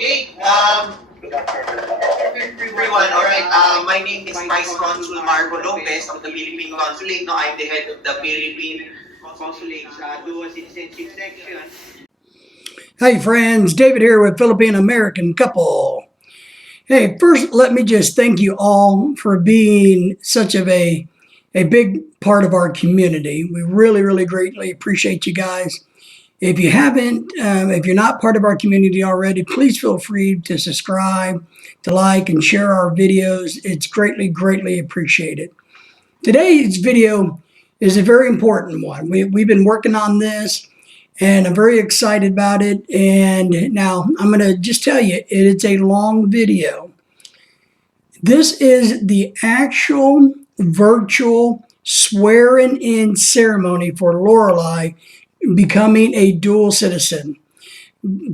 Okay, everyone, all right. My name is Vice Consul Marco Lopez of the Philippine Consulate. No, I'm the head of the Philippine Consulate's Dual Citizenship section. Hey friends, David here with Philippine American Couple. Hey, first let me just thank you all for being such of a big part of our community. We really greatly appreciate you guys. If you haven't, if you're not part of our community already, please feel free to subscribe, to like, and share our videos. It's greatly appreciated. Today's video is a very important one. We've been working on this, and I'm very excited about it. And now I'm going to just tell you, it's a long video. This is the actual virtual swearing-in ceremony for Lorelai becoming a dual citizen,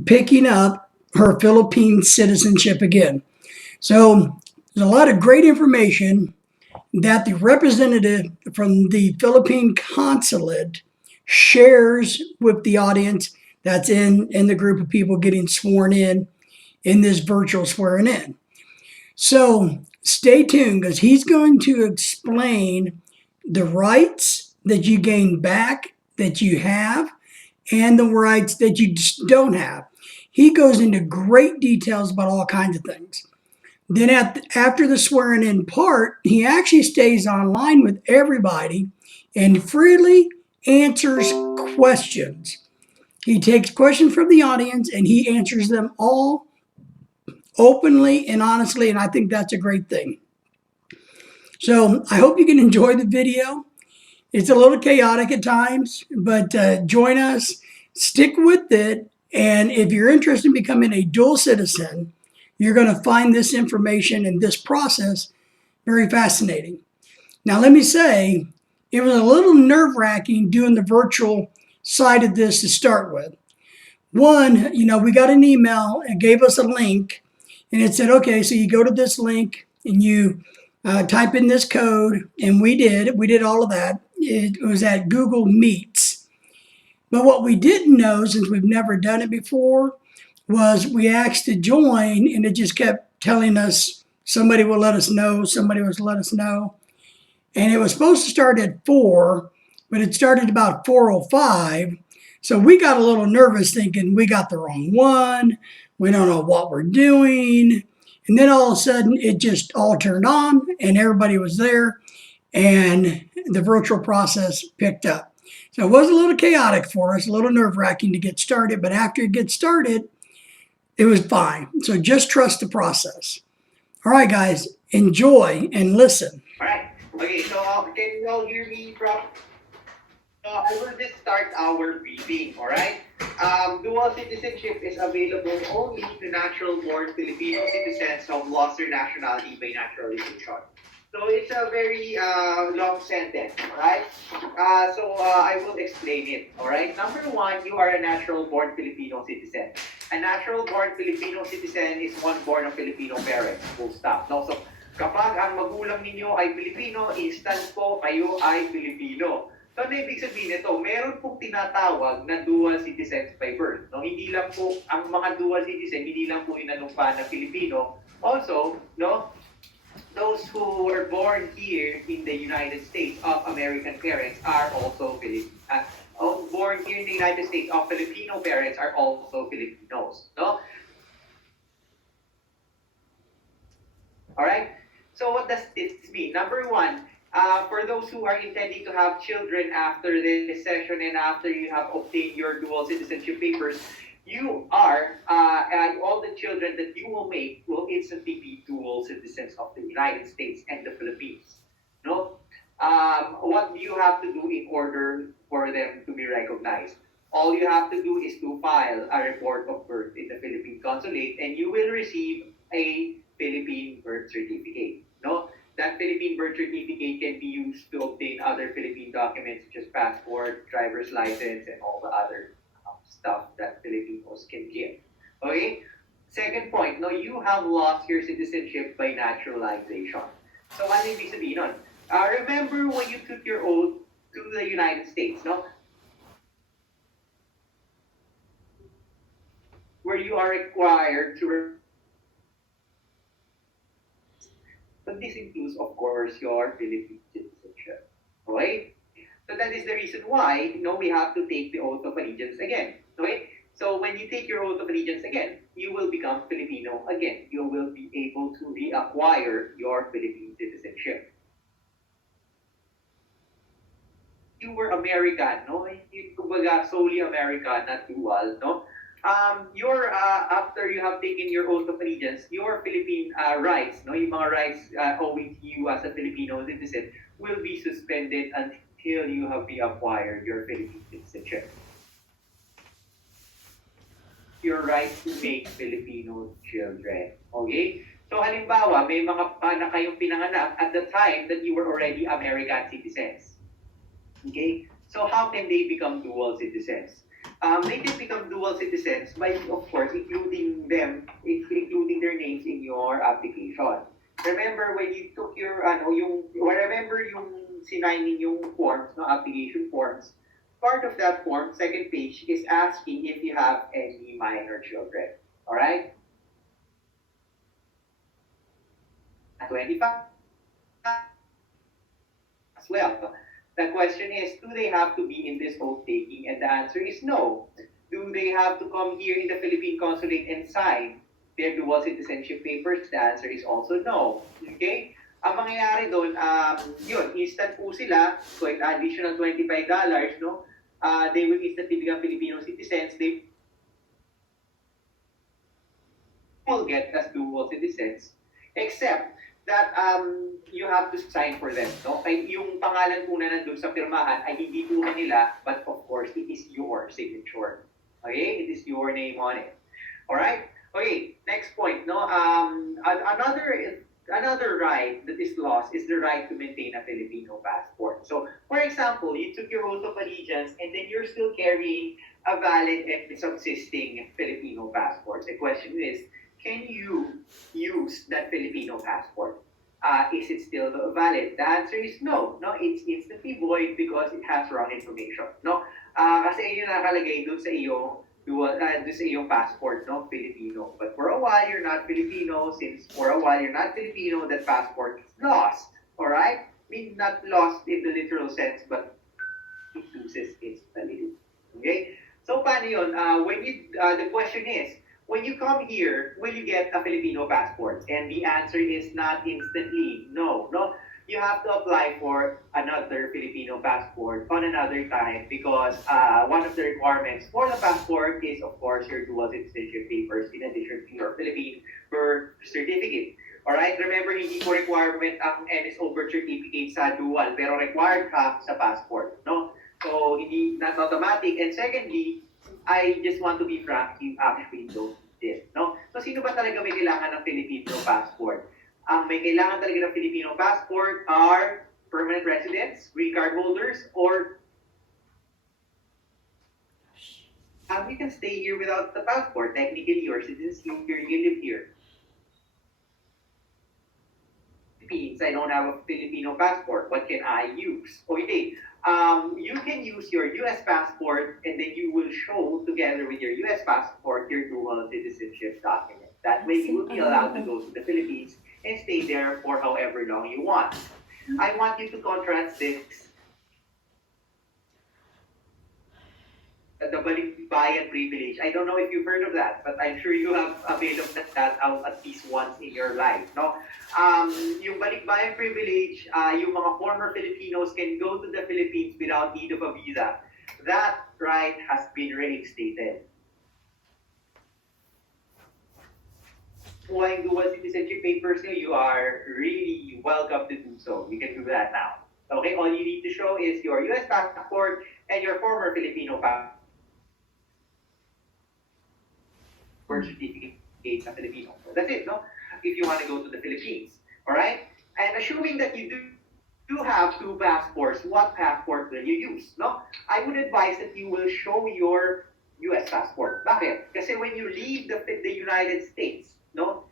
picking up her Philippine citizenship again. So there's a lot of great information that the representative from the Philippine consulate shares with the audience that's in the group of people getting sworn in this virtual swearing in. So stay tuned, because he's going to explain the rights that you gain back, that you have, and the rights that you just don't have. He goes into great details about all kinds of things. Then after the swearing in part, he actually stays online with everybody and freely answers questions. He takes questions from the audience and he answers them all openly and honestly, and I think that's a great thing. So I hope you can enjoy the video. It's a little chaotic at times, but join us, stick with it, and if you're interested in becoming a dual citizen, you're going to find this information and this process very fascinating. Now, let me say, it was a little nerve-wracking doing the virtual side of this to start with. One, we got an email, it gave us a link, and it said, okay, so you go to this link and you type in this code, and we did all of that. It was at Google Meets. But what we didn't know, since we've never done it before, was we asked to join, and it just kept telling us somebody will let us know, somebody was let us know. And it was supposed to start at 4, but it started about 4:05. So we got a little nervous thinking we got the wrong one. We don't know what we're doing. And then all of a sudden it just all turned on and everybody was there and the virtual process picked up. So it was a little chaotic for us, a little nerve-wracking to get started, but after it gets started, it was fine. So just trust the process. All right, guys, enjoy and listen. All right. Okay, so can you all hear me from? I will just start our briefing, all right? Dual citizenship is available only to natural-born Filipino citizens of lesser nationality by naturalization. So it's a very long sentence, all right? I will explain it, all right? Number one, you are a natural-born Filipino citizen. A natural-born Filipino citizen is one born of Filipino parents, full stop. No? So kapag ang magulang ninyo ay Pilipino, instant po kayo ay Pilipino. So, ano ibig sabihin nito? Meron pong tinatawag na dual citizens by birth. No? Hindi lang po, ang mga dual citizen, hindi lang po inanumpa na Filipino. Also, no, those who were born here in the United States of American parents are also Filipino. Born here in the United States of Filipino parents are also Filipinos. No? Alright? So what does this mean? Number one, for those who are intending to have children after this session and after you have obtained your dual citizenship papers, you are, and all the children that you will make will instantly be dual citizens of the United States and the Philippines. No? What do you have to do in order for them to be recognized? All you have to do is to file a report of birth in the Philippine Consulate, and you will receive a Philippine birth certificate. No? That Philippine birth certificate can be used to obtain other Philippine documents such as passport, driver's license, and all the other stuff that Filipinos can give. Okay? Second point, no, you have lost your citizenship by naturalization. So, ano ibig sabihin nun? Remember when you took your oath to the United States, no? where you are required to, but this includes, of course, your Philippine citizenship. Okay? So that is the reason why, we have to take the oath of allegiance again. Okay? So when you take your oath of allegiance again, you will become Filipino again. You will be able to reacquire your Philippine citizenship. You were American, no? You kumbaga solely American, not dual, no? Your after you have taken your oath of allegiance, your Philippine rights, no, yung mga rights owing to you as a Filipino citizen, will be suspended until you have reacquired your Philippine citizenship. Your right to make Filipino children. Okay? So halimbawa, may mga anak kayong pinanganak at the time that you were already American citizens. Okay? So how can they become dual citizens? They can become dual citizens by, of course, including their names in your application. Remember when you took your, remember yung sinigning yung forms, no, application forms, part of that form, second page, is asking if you have any minor children. All right? At 25 as well. The question is, do they have to be in this oath taking? And the answer is no. Do they have to come here in the Philippine Consulate and sign their dual citizenship papers? The answer is also no. Okay? Ang mangyayari doon, instant po sila, so an additional $25, no? They will instantly become Filipino citizens. They will get as dual citizens, except that you have to sign for them. No? Kaya yung pangalan po na nandun sa pirmahan ay hindi po nila, but of course, it is your signature. Okay? It is your name on it. Alright? Okay, next point. No? Another right that is lost is the right to maintain a Filipino passport. So, for example, you took your oath of allegiance and then you're still carrying a valid and subsisting Filipino passport. The question is, can you use that Filipino passport? Is it still valid? The answer is no. No, it's instantly void because it has wrong information. No, kasi yun nakalagay doon sa iyo doon sa iyong passport, no, Filipino. But for a while you're not Filipino. Since for a while you're not Filipino, that passport is lost. All right? I mean, not lost in the literal sense, but it loses its validity. Okay? So paano yun? The question is, when you come here, will you get a Filipino passport? And the answer is not instantly. No, no. You have to apply for another Filipino passport on another time because one of the requirements for the passport is, of course, your dual citizenship papers in addition to your Philippine birth certificate. Alright? Remember, hindi po requirement ang NSO birth certificate sa dual, pero required ka sa passport. No? So, hindi not automatic. And secondly, I just want to be frank, you actually don't this, no? So, sino ba talaga may kailangan ng Filipino passport? Ang may kailangan talaga ng Filipino passport are permanent residents, green card holders, or you can stay here without the passport. Technically, your citizens here, you live here. Philippines, I don't have a Filipino passport. What can I use? Okay, you can use your U.S. passport and then you will show together with your U.S. passport your dual citizenship document. That way you will be allowed to go to the Philippines and stay there for however long you want. I want you to contrast this, the balikbayan privilege. I don't know if you've heard of that, but I'm sure you have availed of that at least once in your life. No? Yung balikbayan privilege, yung mga former Filipinos can go to the Philippines without need of a visa. That right has been reinstated. Kung dual citizenship papers nyo, you are really welcome to do so. You can do that now. Okay, all you need to show is your U.S. passport and your former Filipino passport. Birth certificate sa Filipino. So that's it, no? If you want to go to the Philippines, all right? And assuming that you do have two passports, what passport will you use, no? I would advise that you will show your U.S. passport. Bakit? Kasi when you leave the United States, no,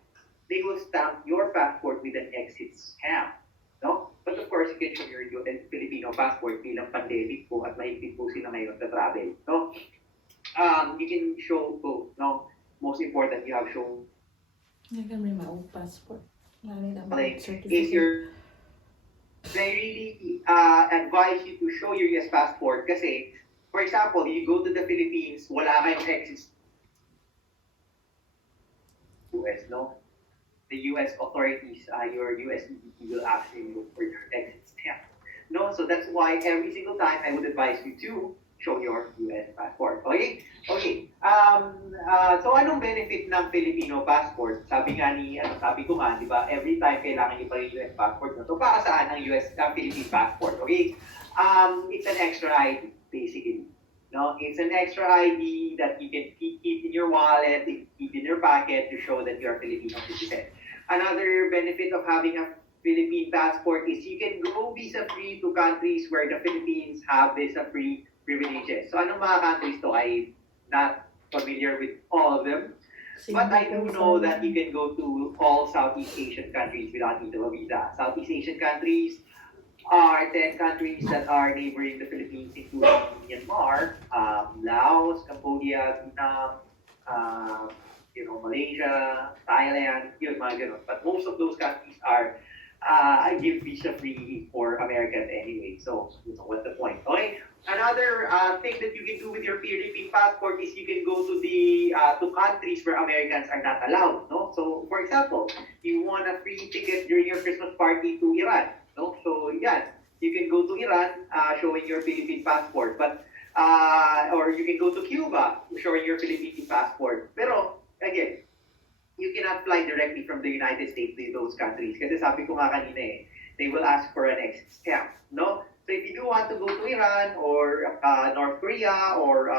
they will stamp your passport with an exit stamp, no? But of course, you can show your Filipino passport bilang pandemic po at mahigpit po sila ngayon sa travel, no? You can show both, no? most important, you have shown May maong passport. Lalo na like, birth is certificate. they really advise you to show your US passport kasi, for example, you go to the Philippines, wala kayong exit US, no? The US authorities, your US will actually look for your exit stamp. No, so that's why every single time I would advise you to show your US passport. Okay? Okay. So anong benefit ng Filipino passport? Sabi nga ni, sabi ko nga, di ba, every time kailangan niyo pa rin US passport. No? So para saan ang Philippine passport? Okay? It's an extra ID, basically. No, it's an extra ID that you can keep in your wallet, keep in your pocket to show that you're a Filipino citizen. Another benefit of having a Philippine passport is you can go visa-free to countries where the Philippines have visa-free privileges. So anong mga countries to? I'm not familiar with all of them. But I do know that you can go to all Southeast Asian countries without need of a visa. Southeast Asian countries are 10 countries that are neighboring the Philippines, including Myanmar, Laos, Cambodia, Vietnam, Malaysia, Thailand, mga ganun. But most of those countries are give visa-free for Americans anyway. So, what's the point? Okay. Another thing that you can do with your Philippine passport is you can go to the to countries where Americans are not allowed. No. So, for example, you want a free ticket during your Christmas party to Iran. No? So, yeah, you can go to Iran showing your Philippine passport. But, or you can go to Cuba showing your Philippine passport. Pero, again, you cannot fly directly from the United States to those countries. Kasi sabi ko nga kanina they will ask for an exit stamp. No? So if you do want to go to Iran or North Korea or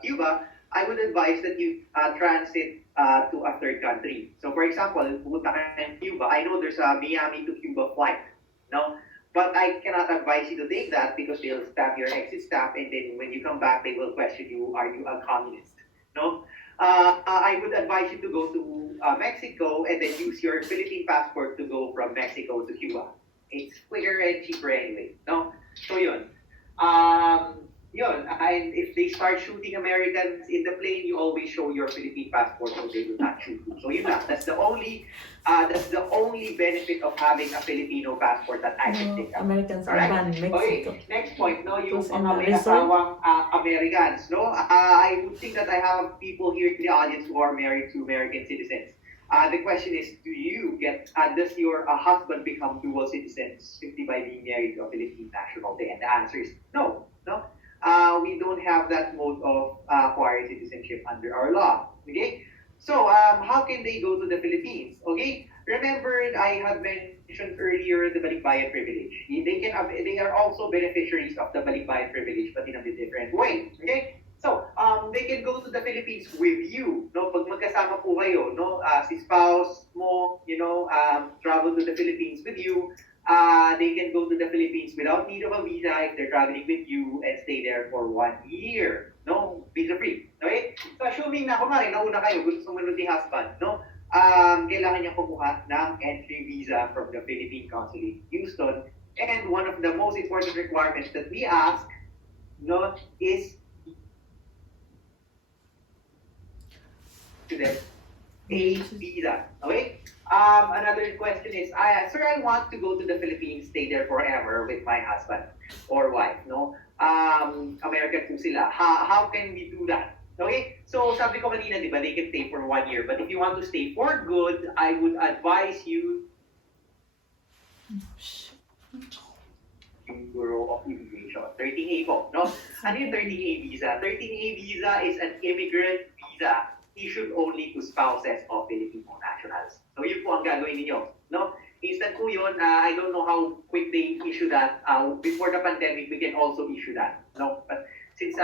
Cuba, I would advise that you transit to a third country. So for example, pumunta ka ng Cuba, I know there's a Miami to Cuba flight. No? But I cannot advise you to take that because they'll stamp your exit stamp and then when you come back, they will question you, are you a communist? No? I would advise you to go to Mexico and then use your Philippine passport to go from Mexico to Cuba. It's quicker and cheaper anyway. No? So yun. If they start shooting Americans in the plane, you always show your Philippine passport so they will not shoot you. So yun lang. That's the only benefit of having a Filipino passport that I can think of. Americans are Alright? banned in Mexico. Okay, next point, no, yung Those in mga the may resort? asawang Americans, no? I would think that I have people here in the audience who are married to American citizens. The question is, does your husband become dual citizens simply by being married to a Philippine national? And the answer is no, no. We don't have that mode of acquired citizenship under our law. Okay, so how can they go to the Philippines? Okay, remember I have mentioned earlier the balikbayan privilege. They are also beneficiaries of the balikbayan privilege, but in a bit different way. Okay, so they can go to the Philippines with you. No, pag magkasama po kayo, no, si spouse mo, travel to the Philippines with you. They can go to the Philippines without need of a visa if they're traveling with you and stay there for 1 year. No, visa free. Okay? So assuming na kumari, nauna kayo, gusto sumunod ni husband, no? Kailangan niya kumuha ng entry visa from the Philippine Consulate Houston. And one of the most important requirements that we ask, no, is to them a visa. Okay? Another question is, sir, I want to go to the Philippines, stay there forever with my husband or wife, no? American po sila. How can we do that? Okay? So, sabi ko kanina, di ba, they can stay for 1 year. But if you want to stay for good, I would advise you Bureau of Immigration. 13A po, no? Ano yung 13A visa? 13A visa is an immigrant visa issued only to spouses of Filipino nationals. So yun po ang gagawin ninyo, no? Instant po yun, I don't know how quick they issue that. Before the pandemic, we can also issue that, no? But since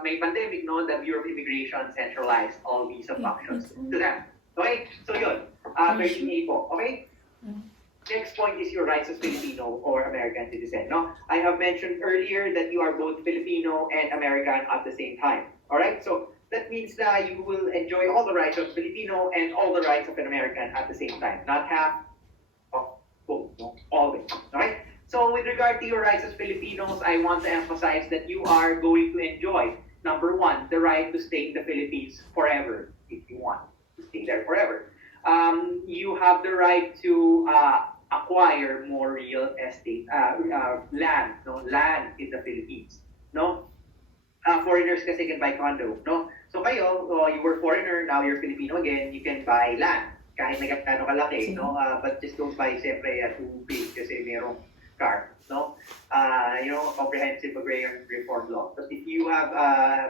may pandemic, no, the Bureau of Immigration centralized all visa functions to them. Okay? So yun, 13A po, okay? Next point is your rights as Filipino or American citizen, no? I have mentioned earlier that you are both Filipino and American at the same time, all right? So that means that you will enjoy all the rights of Filipino and all the rights of an American at the same time, not half of both, no? Always, all right? So with regard to your rights as Filipinos, I want to emphasize that you are going to enjoy, number one, the right to stay in the Philippines forever. if you want to stay there forever. You have the right to acquire more real estate, land, no, land in the Philippines, no. Foreigners kasi can buy condo, no? So kayo, you were foreigner, now you're Filipino again, you can buy land. Kahit na gano'ng kalaki, no? But just don't buy siyempre too big kasi merong car, no? Comprehensive agrarian reform law. But if you have,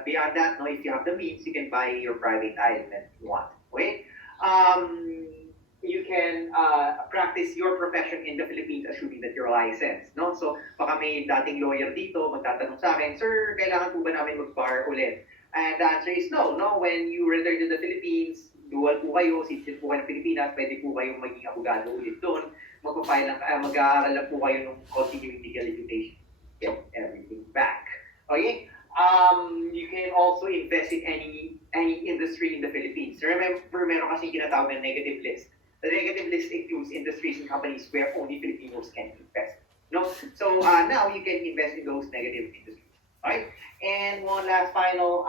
beyond that, no, if you have the means, you can buy your private island if you want, okay? You can practice your profession in the Philippines assuming that you're licensed, no? So, baka may dating lawyer dito magtatanong sa akin, Sir, kailangan po ba namin mag-bar ulit? And the answer is no, no? When you return to the Philippines, dual po kayo, citizen po kayo ng Pilipinas, pwede po kayong maging abogado ulit doon. Mag-aaral lang po kayo ng continuing legal education. Get everything back. Okay? You can also invest in any industry in the Philippines. Remember, meron kasing tinatawag na negative list. The negative list includes industries and companies where only Filipinos can invest. No? So now you can invest in those negative industries. Right? And one last final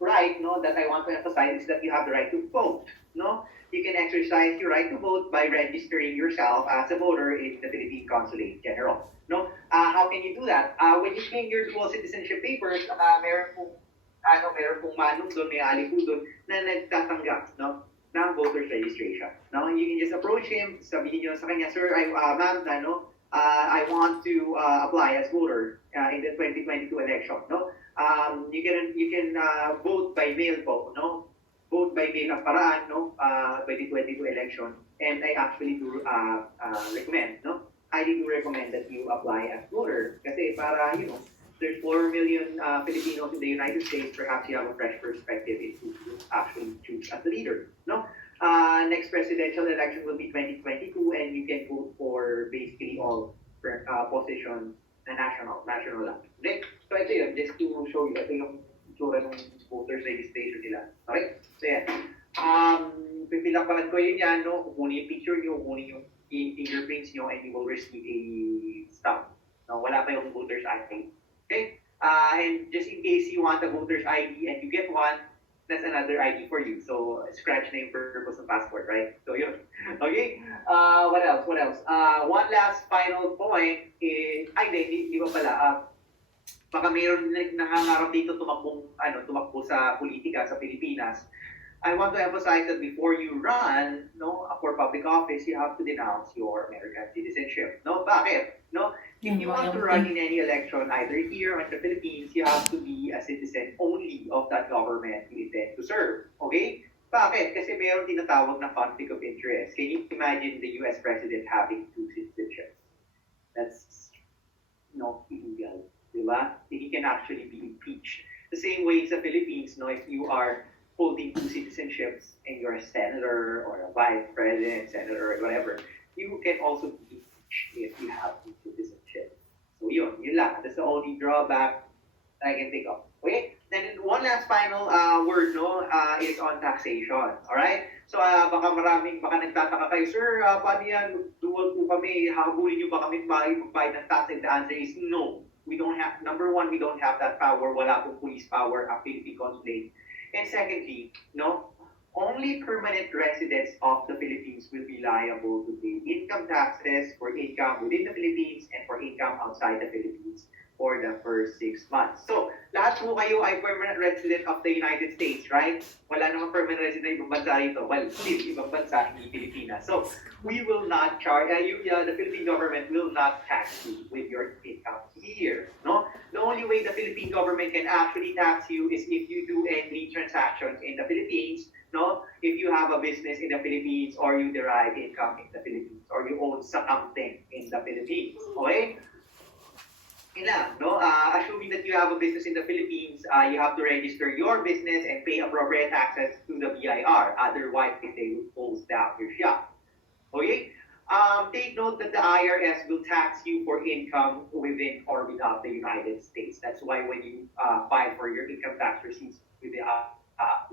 right, no, that I want to emphasize is that you have the right to vote. No? You can exercise your right to vote by registering yourself as a voter in the Philippine Consulate General. No? How can you do that? When you claim your dual citizenship papers, meron pong manong doon, may ali po doon na nagtatanggap, no, ng voter's registration. No? You can just approach him, sabihin nyo sa kanya, Sir, ma'am, I want to apply as voter in the 2022 election. No? You can vote by mail po, no? Vote by mail ang paraan, no? 2022 election. And I actually do recommend, no? I do recommend that you apply as voter kasi para, there's 4 million Filipinos in the United States, perhaps you have a fresh perspective if you actually choose as a leader, no? Next presidential election will be 2022 and you can vote for basically all positions na national lang. Okay? So ito yun, just to show you, ito yung itsura ng voters registration nila. Okay? So yan. Pipilakalan ko yun yan, no? Kukunin yung picture nyo, kukunin yung fingerprints nyo, and you will receive a stamp. No? Wala pa yung voter's ID. Okay? And just in case you want a voter's ID and you get one, that's another ID for you. So, scratch na yung purpose ng passport, right? So, yun. Okay? What else? One last final point is, di ba pala, baka mayroon nangangarap dito tumakbo sa politika sa Pilipinas. I want to emphasize that before you run, no, for public office, you have to denounce your American citizenship. No, bakit? No, if you want to run in any election, either here or in the Philippines, you have to be a citizen only of that government you intend to serve. Okay? Bakit? Kasi mayroon tinatawag na conflict of interest. Can you imagine the US president having two citizenships? That's illegal. Diba? He can actually be impeached. The same way sa Philippines, no, if you are holding two citizenships and you're a senator or a vice president, senator, or whatever, you can also be impeached if you have two citizenships. So yun lang. That's the only drawback I can think of. Okay? Then one last final word, no, is on taxation. Alright? So baka nagtataka kayo, Sir, paano yan? Dual po kami, habulin nyo ba kami magbayad ng tax? And the answer is no. We don't have, number one, we don't have that power. Wala pong police power ang Philippine Consulate. And secondly, no, only permanent residents of the Philippines will be liable to pay income taxes for income within the Philippines and for income outside the Philippines for the first 6 months. So, lahat po kayo ay permanent resident of the United States, right? Wala namang permanent resident ng ibang bansa rito. Well, still, ibang bansa, hindi Pilipinas. So, we will not charge, the Philippine government will not tax you with your income here, no? The only way the Philippine government can actually tax you is if you do any transactions in the Philippines, no? If you have a business in the Philippines or you derive income in the Philippines or you own something in the Philippines, okay? No? Assuming that you have a business in the Philippines, you have to register your business and pay appropriate taxes to the BIR. Otherwise, they will close down your shop. Okay? Take note that the IRS will tax you for income within or without the United States. That's why when you file for your income tax receipts with the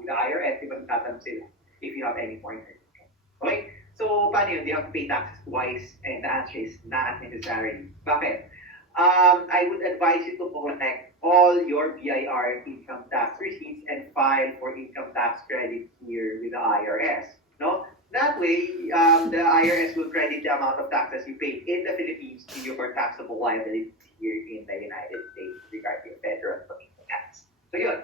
IRS, tatanong sila if you have any foreign income. Okay? So, paano yun? Do you have to pay taxes twice? And the answer is not necessarily. Bakit? I would advise you to protect all your BIR income tax receipts and file for income tax credit here with the IRS. No? That way, the IRS will credit the amount of taxes you paid in the Philippines to your taxable liabilities here in the United States regarding federal income tax. So yun,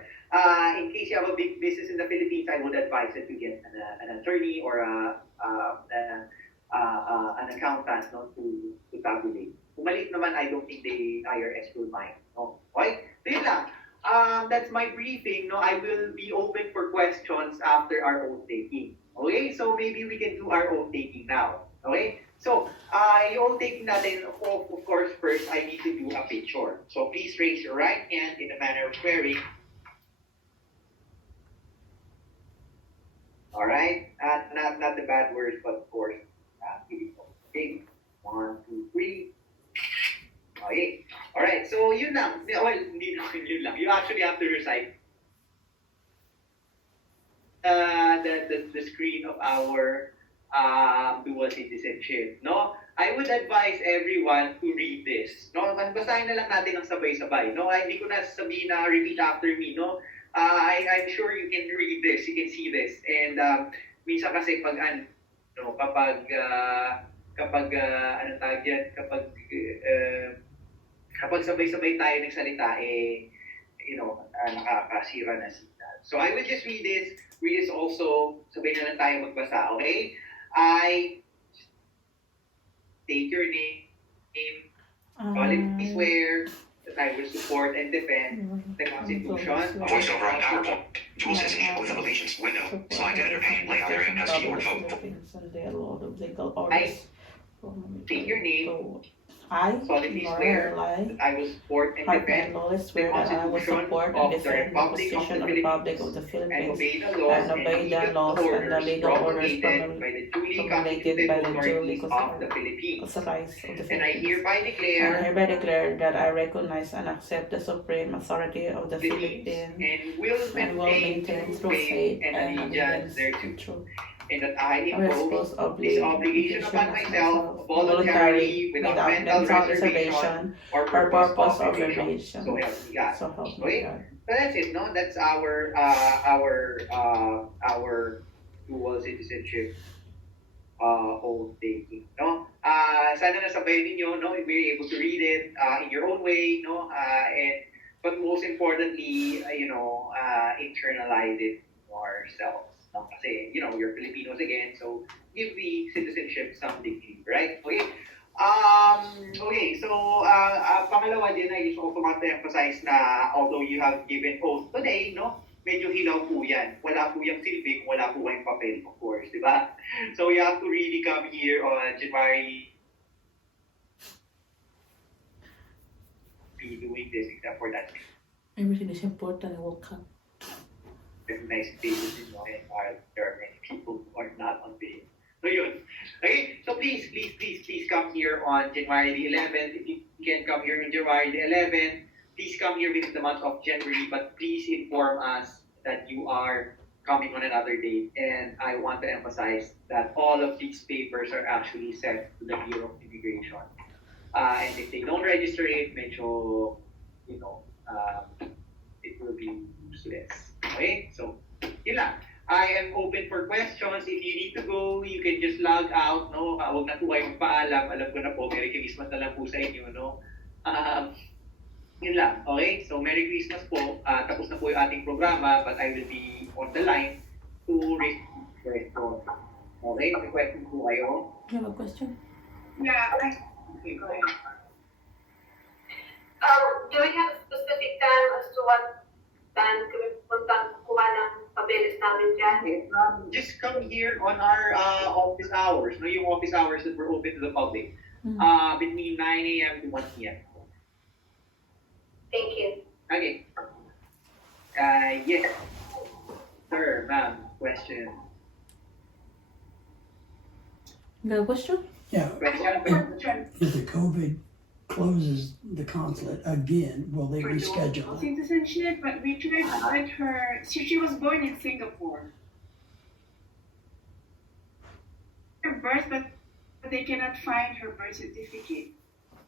in case you have a big business in the Philippines, I would advise it to get an attorney or an accountant, no, to tabulate. Kung maliit naman, I don't think the IRS will mind. No? Okay? So yun lang. That's my briefing. No, I will be open for questions after our own taking. Okay, so maybe we can do our own taking now. Okay, so yung own taking natin, of course, first I need to do a picture. So please raise your right hand in a manner of swearing. All right, not the bad words, but of course, okay. 1, 2, 3. Okay. All right. So yun lang. Well, hindi naman yun lang. You actually have to recite the screen of our dual citizenship. No, I would advise everyone to read this. No, basahin na lang natin ang sabay-sabay. No, hindi ko na sabihin na repeat after me. No, I'm sure you can read this. You can see this. And minsan kasi pag ano, kapag ano tawag yan, kapag sabay-sabay tayo nagsalita, nakakasira na sila. So I will just read this also, sabay na lang tayo magbasa, okay? I state your name, solemnly swear that I will support and defend the Constitution. Voice over on PowerPoint. Dual Citizenship with Elevations window. Slide editor pane. Lay out area as keyword vote. I state your name. I Solemnly swear that I will support and defend swear that I will support and defend the Constitution of the Republic of the and Philippines obey the laws and obey the laws and the legal orders promulgated by the duly promulgated by the duly authorities of the Philippines. authorized of the And I Philippines. hereby And I declare hereby declare that I recognize and accept the supreme authority of the Philippines Philippines and will and will maintain true true faith and and allegiance allegiance thereto. to And that I I impose impose this obligation upon myself voluntarily without mental reservation or for purpose of evasion. evasion. So help me God. So help Okay? me God. So that's it, no? That's our dual citizenship oath taking, no? Sana nasabayan ninyo, no? We're able to read it in your own way, no? But most importantly, internalize it yourselves. No? Kasi, you're Filipinos again, so give the citizenship some dignity, right? Okay? Okay, so pangalawa din, I just also want to emphasize na although you have given oath today, no? Medyo hilaw po yan. Wala po yung silbi kung wala po kayong papel, of course, di ba? So you have to really come here on January be doing this except for that Everything is important. I will come. recognized faces in and there are many people who are not on video. So yun. Okay, so please come here on January the 11th. If you can come here on January the 11th, please come here within the month of January, but please inform us that you are coming on another date. And I want to emphasize that all of these papers are actually sent to the Bureau of Immigration. And if they don't register it, medyo, it will be useless. Okay, so yun lang. I am open for questions. If you need to go, you can just log out. No, huwag na po kayong paalam. Alam ko na po, Merry Christmas na lang po sa inyo. No, yun lang. Okay, so Merry Christmas po. Tapos na po yung ating programa, but I will be on the line to raise questions. Okay, may question po kayo. You have a question? Yeah, Okay, go ahead. do we have a specific time as to what time kami puntang kuha ng papeles namin dyan? Just come here on our office hours. No, yung office hours that were open to the public. Between 9 a.m. to 1 p.m. Thank you. Okay. Yes. Sir, ma'am, question. You have a question? Yeah, Question? if the COVID closes the consulate again, will they For dual reschedule? citizenship, but we tried to get her. She was born in Singapore. Her birth, but they cannot find her birth certificate.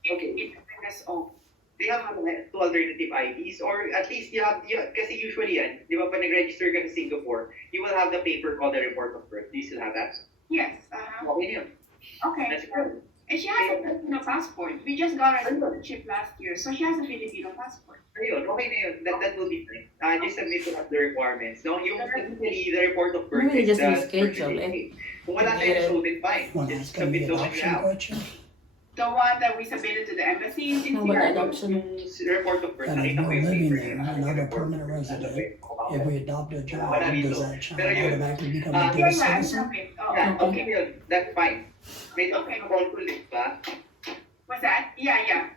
Okay. In NSO. they have two alternative IDs, or at least kasi usually yan, di ba, pag nag-register ka sa Singapore, you will have the paper called the report of birth. Do you still have that? Yes. Okay yun. Okay. That's good. And she has a Filipino passport. We just got our citizenship last year, so she has a Filipino passport. Ayun, okay na yun. That will be fine. Just submit to us the requirements. No? Yung technically, the report of birth Maybe is just the reschedule certificate. Kung wala sa'yo, so then fine. Want to Just ask him the submit the one you adoption have. question? The one that we submitted to the embassy in No, but Singapore. adoption. Yung report of birth, I mean, nakita ko we're yung living paper there, niya. not a permanent resident. If we adopt a child, does that child Pero yun, automatically become a yeah, dual Yeah, I citizen? have it. Oh, Yeah, okay. okay yun. That's fine. May Okay. calculate ba? What's that? Yeah. Yun.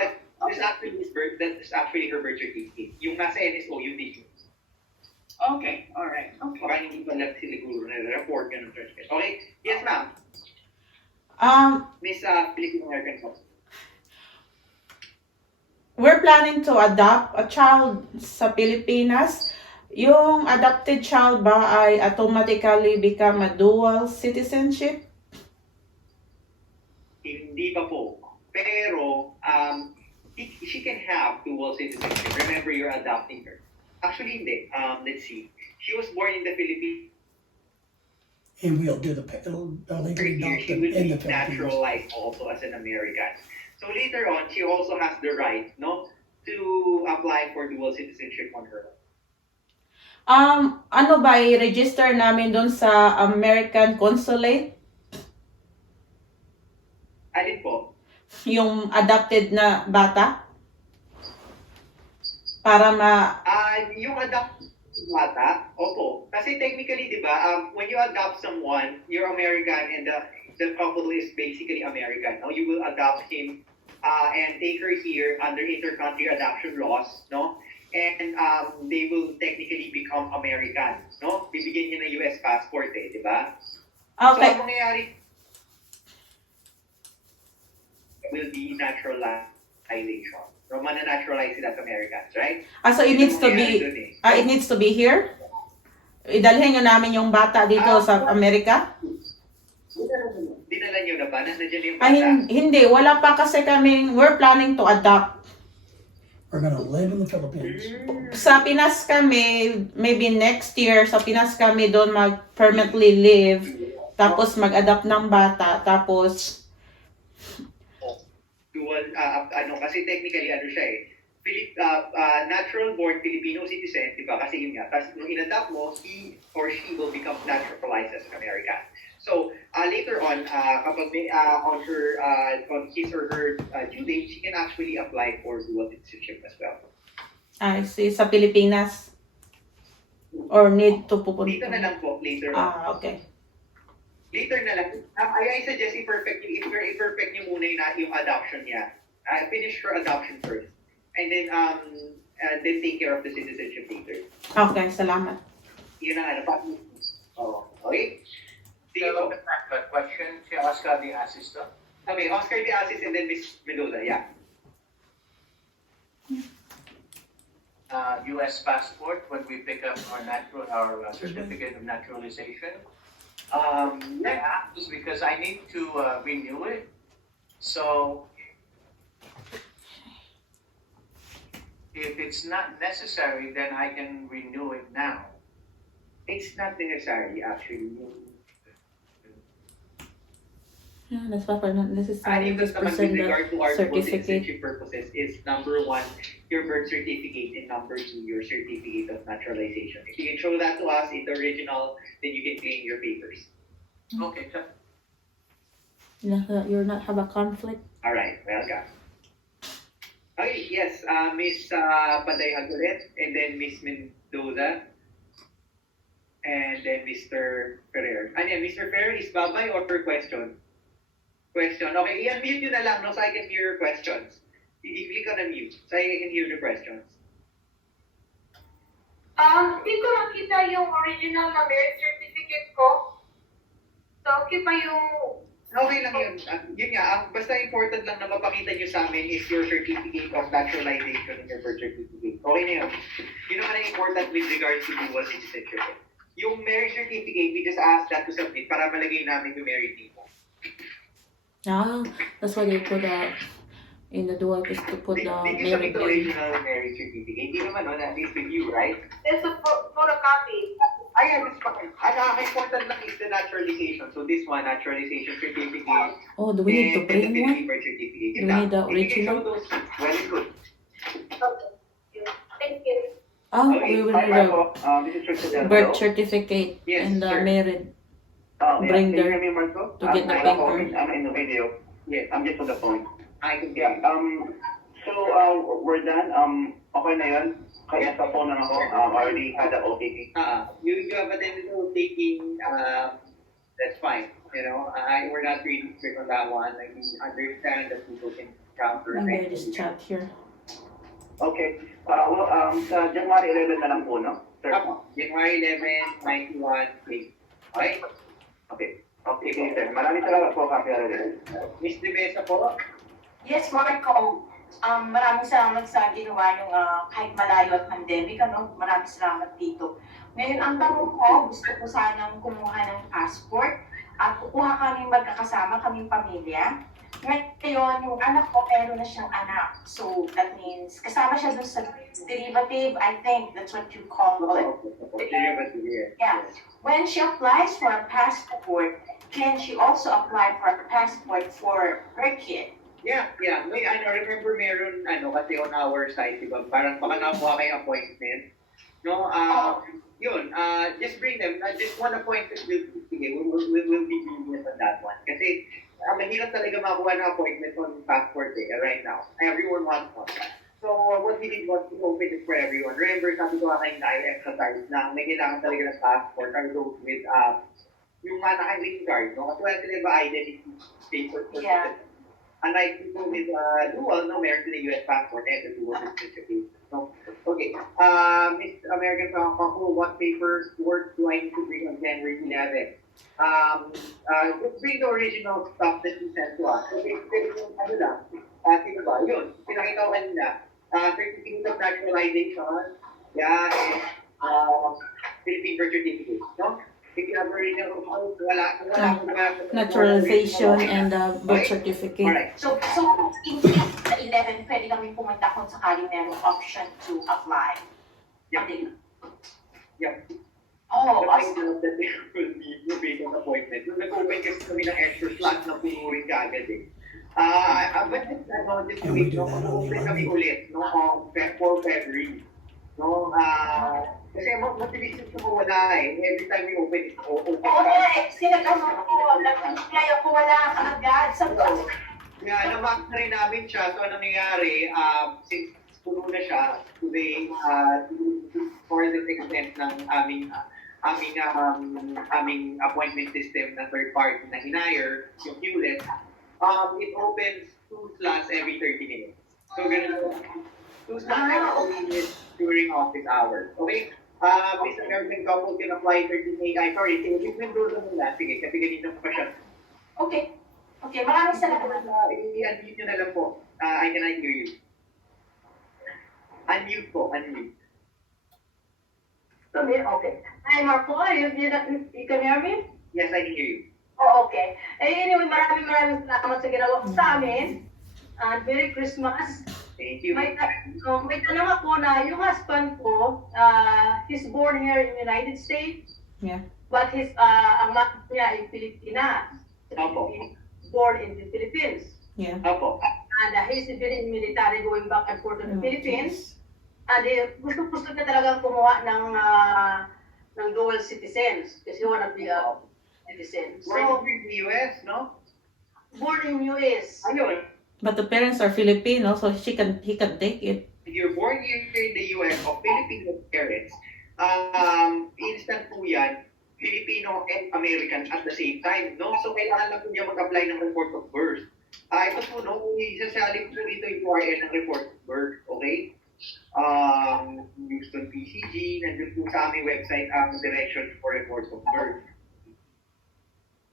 That is actually his birth. That is actually her birth certificate. Yung nasa NSO, yung dito. Okay, all right. Okay. Baka hindi pa lang siguro na report ganun certificate. Okay? Yes, ma'am. Miss Philippine American Couple. We're planning to adopt a child sa Pilipinas. Yung adopted child ba ay automatically become a dual citizenship? Hindi pa po. Pero, she can have dual citizenship. Remember, you're adopting her. Actually, hindi. Let's see. She was born in the Philippines. And we'll do the legally Here, adopt she them will in be the Philippines. naturalized also as an American. So later on, she also has the right, no, to apply for dual citizenship on her own. Ano ba, i-register namin doon sa American Consulate? Alin po? Yung adopted na bata? Para Yung adopt bata, opo. Kasi technically, di ba, when you adopt someone, you're American and the couple is basically American. No? You will adopt him and take her here under inter-country adoption laws, no? And they will technically become American, no? Bibigyan niya ng US passport di ba? Okay. So, ang mangyayari will be naturalization. So, mananaturalize sila as Americans, right? So it needs to be it needs to be here? Idalhin nyo namin yung bata dito sa Amerika? Dinala niyo na ba? Nandiyan yung Ay, bata? hindi. Wala pa kasi kaming, we're planning to adopt. We're gonna live in the Philippines. Sa Pinas kami, maybe next year, sa Pinas kami doon mag-permanently live. Tapos mag-adopt ng bata. Tapos, Dual, kasi technically, siya natural born Filipino citizen, di ba? Kasi yun nga, tapos nung in-adopt mo, he or she will become naturalized as an American. So, later on, kapag may, on his or her due date, she can actually apply for dual citizenship as well. I see, sa Pilipinas. Or need to Dito pupunta. na lang po, later on. Okay. Later na lang. I suggest i-perfect niyo muna yung adoption niya. Finish her adoption first. And then take care of the citizenship later. Okay, salamat. Yun ang okay? So, question, si Oscar the assistant. Okay, Oscar de Asis and then Miss Mendoza, yeah. U.S. passport when we pick up our certificate of naturalization. Yeah, it's because I need to renew it. So, if it's not necessary, then I can renew it now. It's not necessary actually. Yeah, that's why we're not necessarily Yung just naman present with the regard to our dual certificate. citizenship purposes is number 1, your birth certificate, and number 2, your certificate of naturalization. If you can show that to us in the original, then you can claim your papers. Okay, so You're not have a conflict. All right, welcome. Okay, yes, Miss Panday Hagulet, and then Miss Mendoza, and then Mr. Ferrer. Mr. Ferrer, is babay or per question? Question. Okay, i-unmute nyo na lang, no, so I can hear your questions. I-click on unmute, so I can hear the questions. Hindi ko makita yung original na marriage certificate ko. So, okay pa yung... Okay lang yun. Yun nga, basta important lang na mapakita nyo sa amin is your certificate of naturalization and your birth certificate. Okay na yun. Yun naman ang important with regards to dual citizenship. Yung marriage certificate, we just ask that to submit para malagay namin yung married people. Ah, that's why they put in the dual is to put Did the you submit married the name. original marriage certificate? Hindi naman, no? At least with you, right? There's a photocopy. Ayan, it's fine. Ang important lang is the naturalization. So this one, naturalization certificate, Oh, do we need to and the print one? Philippine birth certificate. Do we need the If you can show original? those, well and good. Okay. Thank you. Ah, Okay, we will Hi, need Marco. This is the Christian. birth certificate Yes, and the sir. married. Yeah. Bring Can you there hear me, Marco? to get the paper. I'm in the video. Yes, I'm just on the phone. I can Yeah. get So, we're done. Okay na yun. Kaya sa phone na ako. Already had the OTP. You have attended to taking, that's fine. You know, we're not really strict on that one. I mean, understand that people can counter. Maybe I just chat here. Okay. Sa January 11 na lang po, no? Sir? January 11, 91, please. Okay? Okay. Okay, sir. Maraming salamat po, Kapya Rodel. Miss Dimesa po. Yes, Marco. Maraming salamat sa ginawa yung kahit malayo at pandemic. Maraming salamat dito. Ngayon, ang tanong ko, gusto ko sanang kumuha ng passport at kukuha kami magkakasama, kaming pamilya. Ngayon, yung anak ko, meron na siyang anak. So, that means, kasama siya dun sa derivative, I think that's what you call it. Yeah. When she applies for a passport, can she also apply for a passport for her kid? Yeah. May remember meron, kasi on our side, diba? Parang baka nakuha kayo appointment. No, yun, just bring them, just one appointment will be lenient on that one. Kasi, mahirap talaga makuha na appointment on passport right now. Everyone wants one. So, what we did was to open it for everyone. Remember, sabi ko kayo tayo exercise na may kailangan talaga ng passport or those with, yung naka-green card, no? Kasi wala sila ba identity paper. Yeah. Unlike people with dual, no, meron sila US passport and the dual citizenship. So, okay. Miss American Couple, what papers work do I need to bring on January 11? Just bring the original stuff that you sent to us. So, basically, yung sino ba? Yun, pinakita ko kanina. Certificate of naturalization, yeah, and Philippine birth certificate, no? If you have original, wala. Naturalization and birth Okay. certificate. Alright. So in case the 11, pwede kami pumunta kung sakaling merong option to apply. Yep. Okay. Yep. Oh, But I know that there will be based on appointment. Nung nag-open kasi kami ng extra slot na pinurin ka agad eh. But just wait, no? Open kami ulit, no? For February. No? Kasi mabilis yung wala eh. Every time we open it, open oo nga eh, nag-apply ako, wala ka agad. Kaya namak na rin namin siya. So, ano nangyari, since puno na siya, today, for the extent ng aming appointment system na third party na hinire, yung QLED, it opens 2 slots every 30 minutes. So, ganun po. 2 slots every 30 minutes during office hours. Okay? Mr. American Couple can apply 30 days. Sorry, you can do them na. Sige, kasi ganito pa siya. Okay. Okay, maraming salamat. I-unmute nyo na lang po. I cannot hear you. Unmute po, unmute. Okay. Hi, Marco. You can hear me? Yes, I can hear you. Oh, okay. Anyway, maraming salamat sa ginawa ko sa amin. And Merry Christmas. Thank you. May tanong ako na yung husband ko, he's born here in the United States. Yeah. But ang mother niya ay Pilipinas. Opo. Born in the Philippines. Yeah. Opo. And he's been in military going back and forth to the Philippines. And gusto niya talagang kumuha ng dual citizens. Kasi one of the citizens. Born in the US, no? Born in US. Ayun. But the parents are Filipino, so he can take it. If you're born here in the US of Filipino parents, instant po yan, Filipino and American at the same time, no? So, kailangan lang po niya mag-apply ng report of birth. Ito po, no? Isasalin po dito yung URL ng report of birth, okay? Houston PCG, nandun po sa aming website ang direction for report of birth.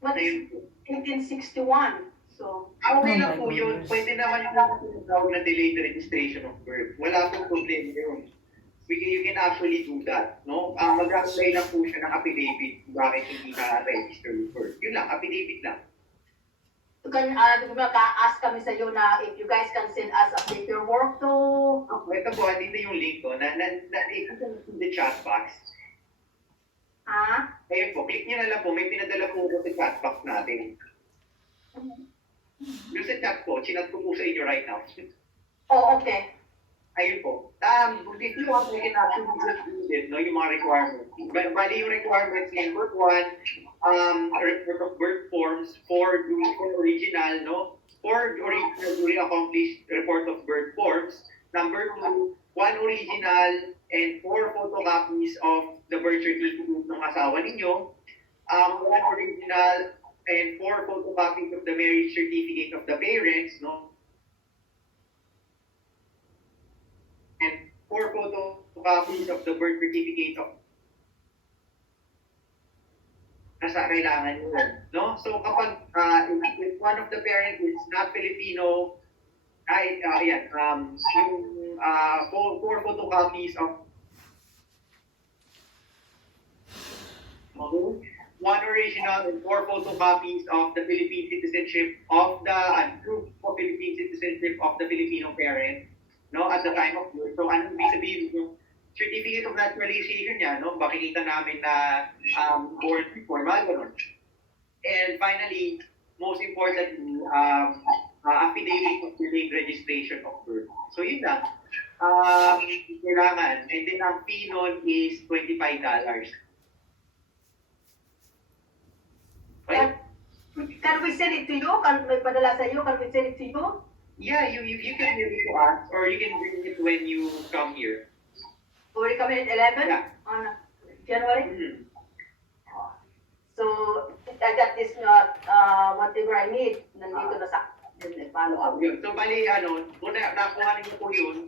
What is 1861? So, Okay Oh lang my po yun. goodness. Pwede naman yung tawag na delayed registration of birth. Wala pong problema yun. You can actually do that, no? Mag-apply lang po siya ng affidavit bakit hindi na-register with birth. Yun lang, affidavit lang. Ask kami sa iyo na if you guys can send us a paperwork to... Ito po, dito yung link ko. In the chat box. Ha? Ayun po, click nyo na lang po. May pinadala po sa chat box natin. Yung sa chat po, chinat ko po sa inyo right now. Oh, okay. Ayun po. If you want, we can actually just do this, no? Yung mga requirements. Bali yung requirements, number one, report of birth forms for original, no? For original duly accomplished report of birth forms. Number two, one original and 4 photocopies of the birth certificate ng asawa ninyo. One original and 4 photocopies of the marriage certificate of the parents, no? And 4 photocopies of the birth certificate of nasa kailangan nyo, no? So kapag if one of the parents is not Filipino, yung 4 photocopies of one original and 4 photocopies of the Philippine citizenship of the proof of Philippine citizenship of the Filipino parent, no, at the time of birth. So ano ibig sabihin yung certificate of naturalization niya, no? Makikita namin na born formal, gano'n. And finally, most importantly, affidavit of delayed registration of birth. So yun lang. Kailangan. And then ang fee nun is $25. Right? Can we send it to you? Can may padala sa iyo? Can we send it to you? Yeah, you can give it to us, or you can bring it when you come here. Will come in at 11 Yeah. on January? Mm-hmm. So, I got this, whatever I need, nandito na sa follow up. Yun. So, bali, una, nakuha niyo po yun.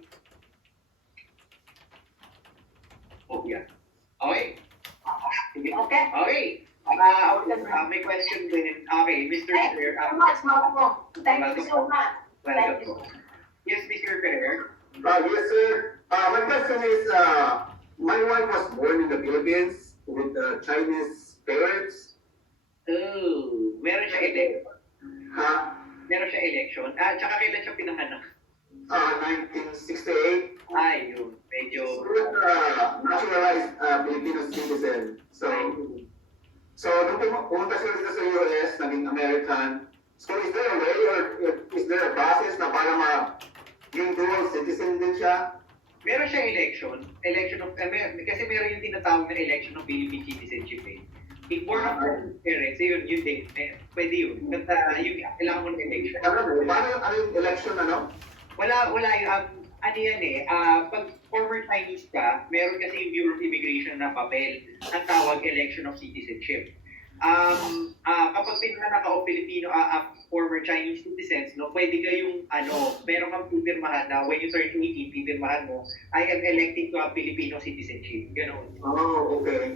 Oh, yeah. Okay? Okay? Okay. May question din. Okay, Mr. Thank you Fair. so much, Marco. Thank you so much. Thank you. Welcome. Yes, Mr. Fair. Yes, sir. My question is, my wife was born in the Philippines with Chinese parents. Oh, meron siya election. Ha? Meron siya election. Tsaka kailan siya pinanganak? 1968. Ay, yun. Medyo... She was naturalized Filipino citizen. So nung pumunta sila dito sa US, naging American. So is there a way or is there a process na para yung dual citizen din siya? Meron siya election of, kasi meron yung tinatawag na election of Philippine citizenship eh. If born of parents, yun din, pwede yun. Yung kailangan mo ng election. Paano yung election, ano? Wala yung, ano yan eh, pag former Chinese ka, meron kasi yung Bureau of Immigration na papel, ang tawag election of citizenship. Kapag pinanganak ka o Filipino, former Chinese citizens, no, pwede kayong, meron kang pipirmahan na when you turn 18, pipirmahan mo, I am electing to a Filipino citizenship. Ganon. Oh, okay.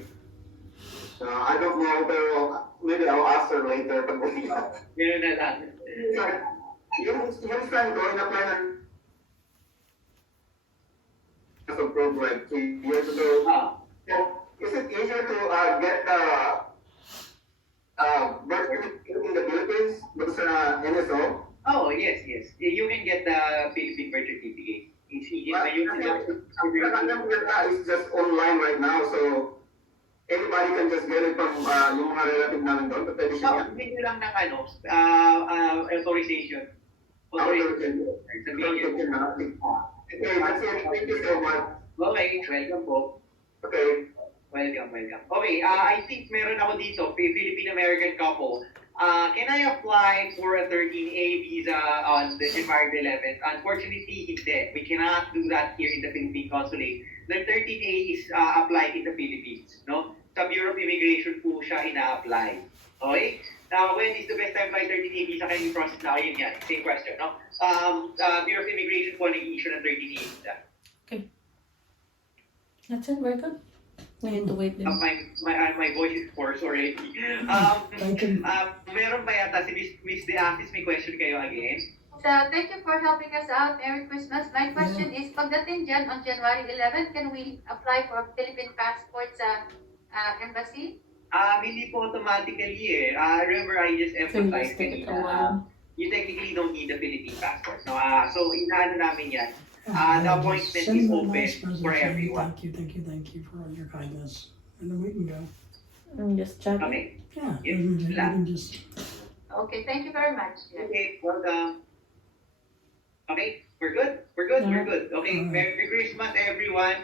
I don't know, pero maybe I'll ask her later. Ganon na lang. Yung friend ko, in-apply na a program 2 years ago. Is it easier to get the birth certificate in the Philippines versus NSO? Oh, yes. You can get the Philippine birth certificate. It's easy. It's just online right now, so anybody can just get it from yung mga relative namin doon. Pwede So, siya. hindi nyo lang ng authorization. Sabihin nyo. Okay, that's it. Thank you so much. Okay, welcome po. Okay. Welcome. Okay, I think meron ako dito, Philippine-American couple. Can I apply for a 13A visa on the January 11th? Unfortunately, it's dead. We cannot do that here in the Philippine Consulate. The 13A is applied in the Philippines, no? Sa Bureau of Immigration po siya ina-apply. Okay? Now, when is the best time by 13A visa? Can you process now? Yun yan, same question, no? Bureau of Immigration po nag-i-issue ng 13A visa. Okay. That's it. Very good. We need to wait then. My voice is hoarse already. Meron ba yata si Miss De Asis, may question kayo again? So, thank you for helping us out. Merry Christmas. My question is, pagdating dyan on January 11, can we apply for a Philippine passport sa embassy? Hindi po automatically eh. Remember, I just emphasized kanina, you technically don't need a Philippine passport. No? So, inaano namin yan. The appointment is open for everyone. Thank you for all your kindness. And then we can go. I'm just checking. Okay. Yeah, Yes, we can lang. just. Okay, thank you very much. Okay, welcome. Okay, we're good. We're good. We're good. Okay, Merry Christmas, everyone.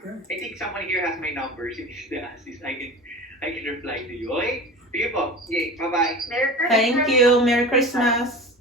Great. I think someone here has my number. Since I can reply to you. Okay? Sige po. Okay, bye-bye. Merry Christmas. Thank you. Merry Christmas.